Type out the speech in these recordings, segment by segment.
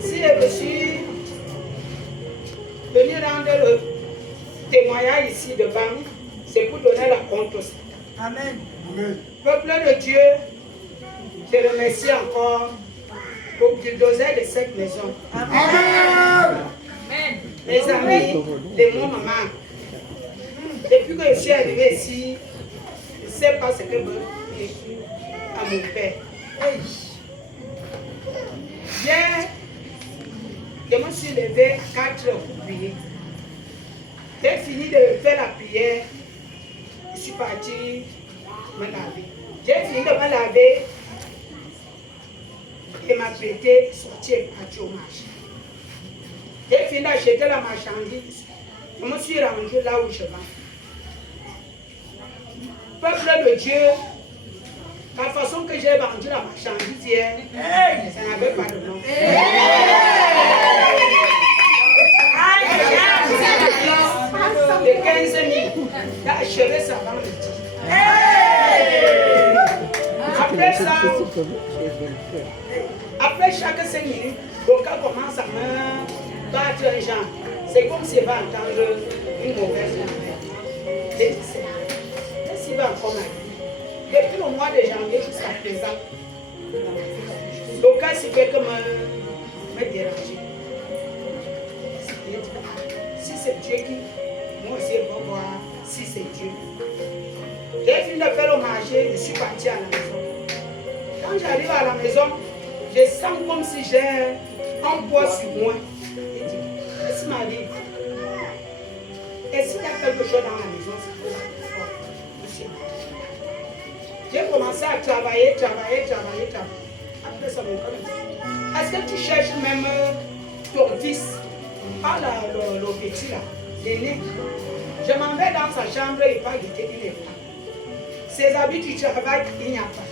Si je suis venu rendre le témoignage ici devant, c'est pour donner la compte au Seigneur. Amen. Peuple de Dieu, je remercie encore pour le bulldozer de cette maison. Amen. Mes amis, de mon maman. Depuis que je suis arrivée ici, je ne sais pas ce que me vécu à mon père. Hier, je me suis levée à 4 heures pour prier. J'ai fini de faire la prière. Je suis partie me laver. J'ai fini de me laver et m'apprêter, sortir et partir au marché. J'ai fini d'acheter la marchandise. Je me suis rendue là où je vais. Peuple de Dieu, la façon que j'ai vendu la marchandise hier, ça n'avait pas de nom. De 15 000, j'ai achevé ça dans le dit. Après ça, après chaque 5 minutes, le cas commence à me battre un genre. C'est comme s'il va entendre une mauvaise nouvelle. J'ai dit, qu'est-ce qu'il va encore m'arriver? Depuis le mois de janvier jusqu'à présent, le cas c'est quelqu'un me dérange. Si c'est Dieu qui, moi aussi je vais voir si c'est Dieu. J'ai fini de faire le marché, je suis parti à la maison. Quand j'arrive à la maison, je sens comme si j'ai un poids sur moi. Je dis, qu'est-ce qui m'arrive? Est-ce qu'il y a quelque chose dans la maison? J'ai commencé à travailler. Après ça, mon cœur me dit, est-ce que tu cherches même ton fils? Pas le petit là, l'aîné. Je m'en vais dans sa chambre et pas guetter, il est là. Ses habits du travail, il n'y a pas.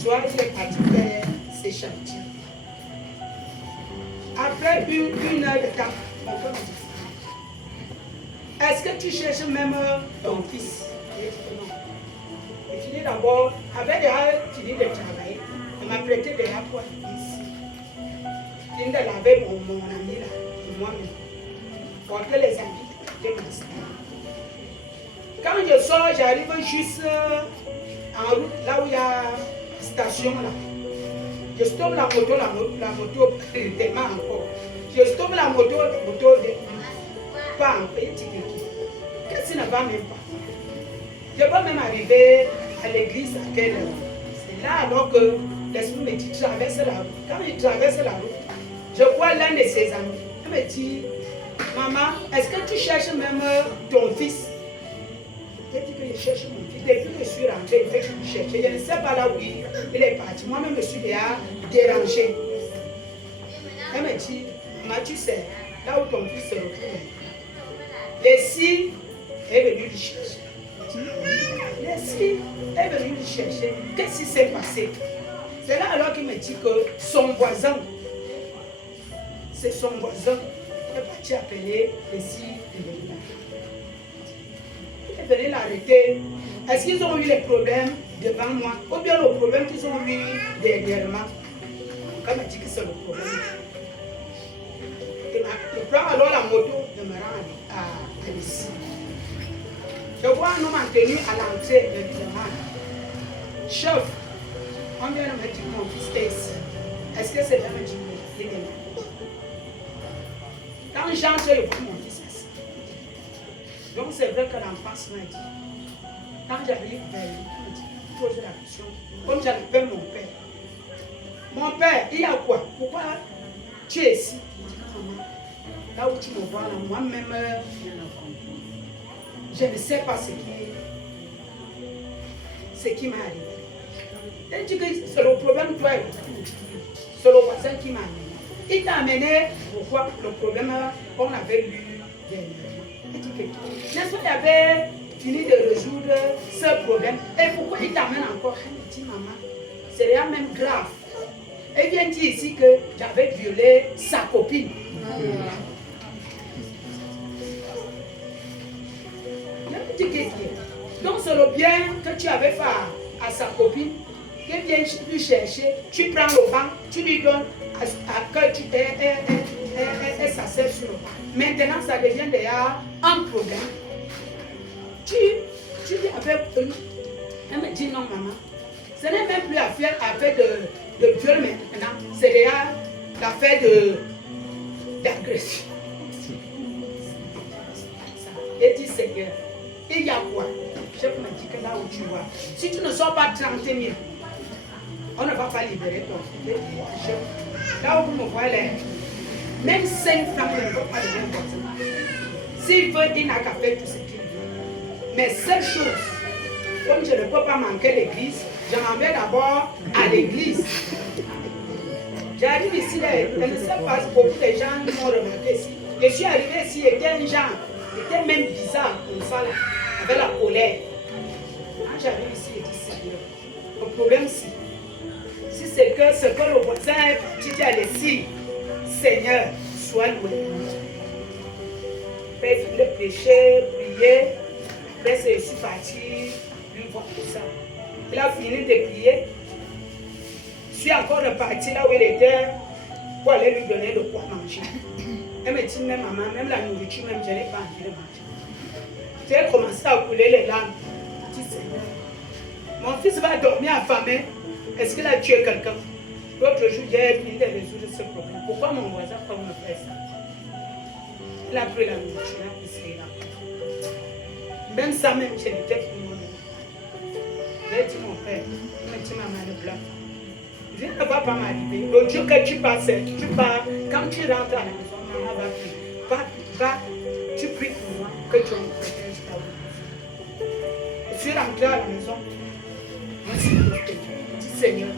Soit il est parti faire ses chantiers. Après une heure de temps, mon cœur me dit, est-ce que tu cherches même ton fils? J'ai dit que non. J'ai fini d'abord, avec déjà fini de travailler, je m'apprêtais déjà pour ici. Je viens de laver mon ami là, et moi-même, porter les habits de ma sœur. Quand je sors, j'arrive juste en route, là où il y a station là. Je stoppe la moto tellement encore. Je stoppe la moto pas encore. Qu'est-ce qui ne va même pas? Je peux même arriver à l'église à quelle heure? C'est là alors que l'esprit me dit, traverse la route. Quand il traverse la route, je vois l'un de ses amis. Il me dit, maman, est-ce que tu cherches même ton fils? J'ai dit que je cherche mon fils. Depuis que je suis rentrée, il fait que je cherche. Je ne sais pas là où il est parti. Moi-même, je me suis déjà dérangée. Elle me dit, maman, tu sais, là où ton fils se retrouve, Leslie est venue le chercher. Leslie est venue le chercher. Qu'est-ce qui s'est passé? C'est là alors qu'il me dit que son voisin, c'est son voisin, est parti appeler Leslie de venir. Il est venu l'arrêter. Est-ce qu'ils ont eu les problèmes devant moi? Ou bien le problème qu'ils ont eu dernièrement? Quand il me dit que c'est le problème. Je prends alors la moto de me rendre à Leslie. Je vois un homme en tenue à l'entrée de l'évidemment. Chef, on vient de me dire que mon fils est ici. Est-ce que c'est bien me dire que il est là? Quand j'entre, je vois mon fils ici. Donc c'est vrai que l'enfance m'a dit. Quand j'arrive vers lui, il me dit, pose la question. Comme j'appelle mon père. Mon père, il y a quoi? Pourquoi tu es ici? Il dit, maman, là où tu me vois, là, moi-même, je ne sais pas ce qui m'est arrivé. Il dit que c'est le problème, toi, c'est le voisin qui m'a amené. Il t'a amené, pourquoi le problème qu'on avait lu dernièrement. Il dit que, n'est-ce pas, il avait fini de résoudre ce problème. Et pourquoi il t'amène encore? Il me dit, maman, c'est rien même grave. Il vient dire ici que j'avais violé sa copine. Donc c'est le bien que tu avais fait à sa copine. qui vient lui chercher, tu prends le banc, tu lui donnes à que tu et ça sert sur le banc. Maintenant, ça devient déjà un problème. Tu dis avec eux, elle me dit non, maman. Ce n'est même plus affaire de viol maintenant, c'est déjà l'affaire d'agression. Et dit Seigneur, il y a quoi? Je me dis que là où tu vois, si tu ne sors pas 30 000, on ne va pas libérer ton fils. Là où vous me voyez, même 5 francs ne peuvent pas devenir comme ça. S'il veut, il n'a qu'à faire tout ce qu'il veut. Mais seule chose, comme je ne peux pas manquer l'église, je m'en vais d'abord à l'église. J'arrive ici, je ne sais pas si beaucoup de gens m'ont remarqué ici. Je suis arrivé ici, il était un genre, il était même bizarre comme ça, là, avec la colère. Quand j'arrive ici, je dis Seigneur, le problème si c'est que ce que le voisin, tu dis à l'essai, Seigneur, sois loué. Après, il a prêché, prié, après, je suis parti, lui voir tout ça. Il a fini de prier. Je suis encore reparti là où il était pour aller lui donner de quoi manger. Elle me dit, même maman, même la nourriture, même je n'ai pas envie de manger. J'ai commencé à couler les larmes. Je dis, Seigneur, mon fils va dormir affamé. Est-ce qu'il a tué quelqu'un? L'autre jour, j'ai fini de résoudre ce problème. Pourquoi mon voisin peut me faire ça? Il a pris la nourriture, il a essayé là. Même ça, même, je l'étais pour moi. J'ai dit, mon père, il me dit, maman, le blanc. Je ne vais pas m'arriver. Le jour que tu passes, tu pars, quand tu rentres à la maison, maman va prier. Va, tu pries pour moi, que tu me protèges ta vie. Je suis rentré à la maison. Merci pour Dieu. Je dis, Seigneur,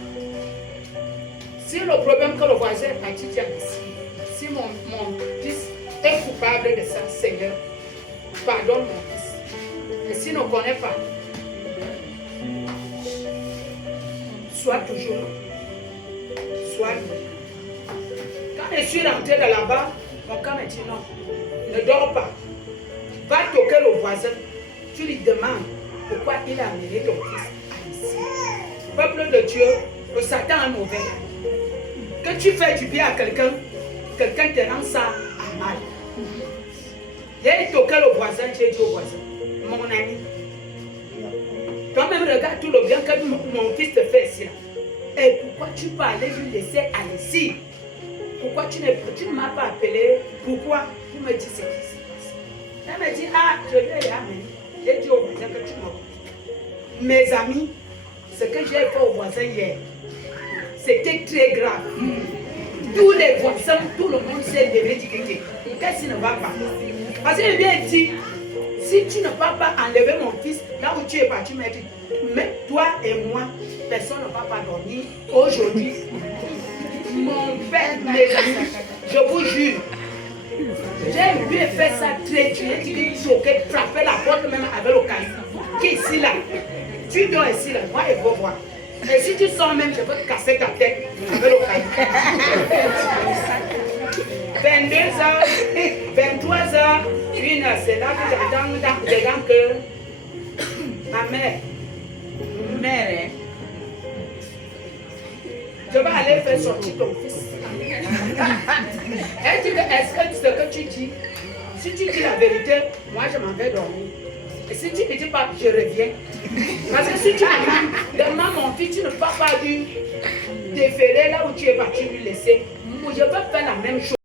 si le problème que le voisin est parti dire ici, si mon fils est coupable de ça, Seigneur, pardonne mon fils. Et s'il ne connaît pas, sois toujours là. Sois là. Quand je suis rentré de là-bas, mon camp m'a dit non, ne dors pas. Va toquer le voisin. Tu lui demandes pourquoi il a amené ton fils ici. Peuple de Dieu, le Satan est mauvais. Que tu fais du bien à quelqu'un, quelqu'un te rend ça à mal. J'ai toqué le voisin, j'ai dit au voisin, mon ami, toi-même regarde tout le bien que mon fils te fait ici. Et pourquoi tu peux aller lui laisser aller ici? Pourquoi tu ne m'as pas appelé? Pourquoi? Il me dit c'est qui s'est passé. Elle me dit, ah, je l'ai amené. J'ai dit au voisin que tu m'as. Mes amis, ce que j'ai fait au voisin hier, c'était très grave. Tous les voisins, tout le monde s'est levé dit qu'est-ce qui ne va pas? Parce qu'il vient dit, si tu ne vas pas enlever mon fils, là où tu es parti, mais toi et moi, personne ne va pas dormir. Aujourd'hui, mon père, je vous jure, j'ai vu faire ça très dur. J'ai dit qu'il choquait, frapper la porte même avec le caillou. Qui est ici là? Tu dors ici là, moi et vous voir. Et si tu sors même, je peux te casser ta tête avec le caillou. 22h, 23h, 1h, c'est là que j'entends que ma mère, je vais aller faire sortir ton fils. Elle dit, est-ce que ce que tu dis, si tu dis la vérité, moi je m'en vais dormir. Et si tu ne dis pas, je reviens. Parce que si tu demandes mon fils, tu ne vas pas lui déférer là où tu es parti lui laisser. Je peux faire la même chose.